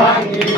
வாங்கி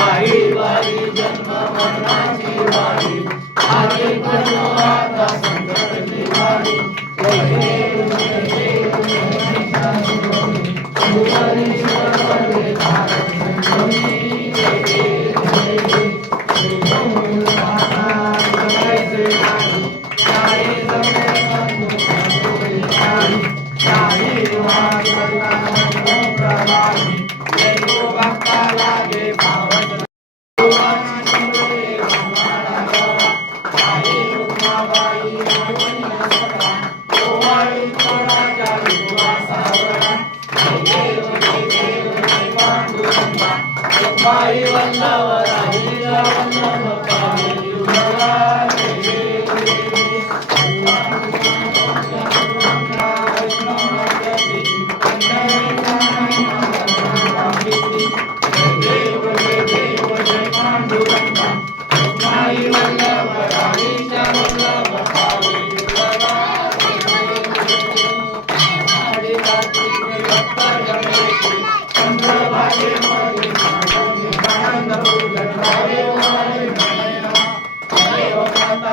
Bahia. ಬಾಯಿ ಬಂದವರ ಬೀಜವನ್ನು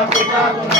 Chicago, Chicago.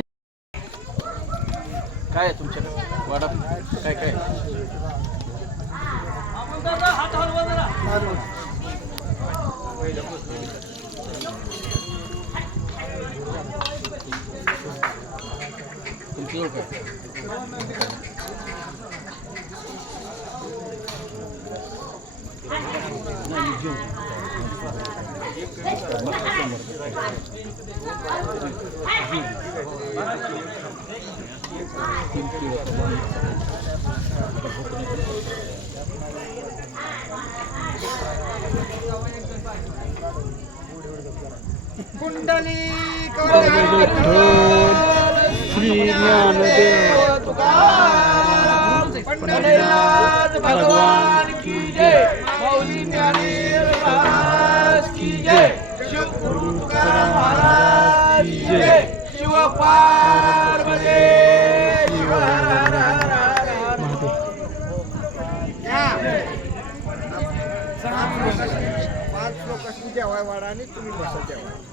काय आहे तुमच्याकडे? वाडा काय काय? तुमची ओळख आहे. जीव कुंडली श्री ज्ञानदेव पंढरीनाथ भगवान की जय। ज्ञानेश्वर महाराज की जय। तुकाराम महाराज की जय। आणि तुम्ही बसा जेवाय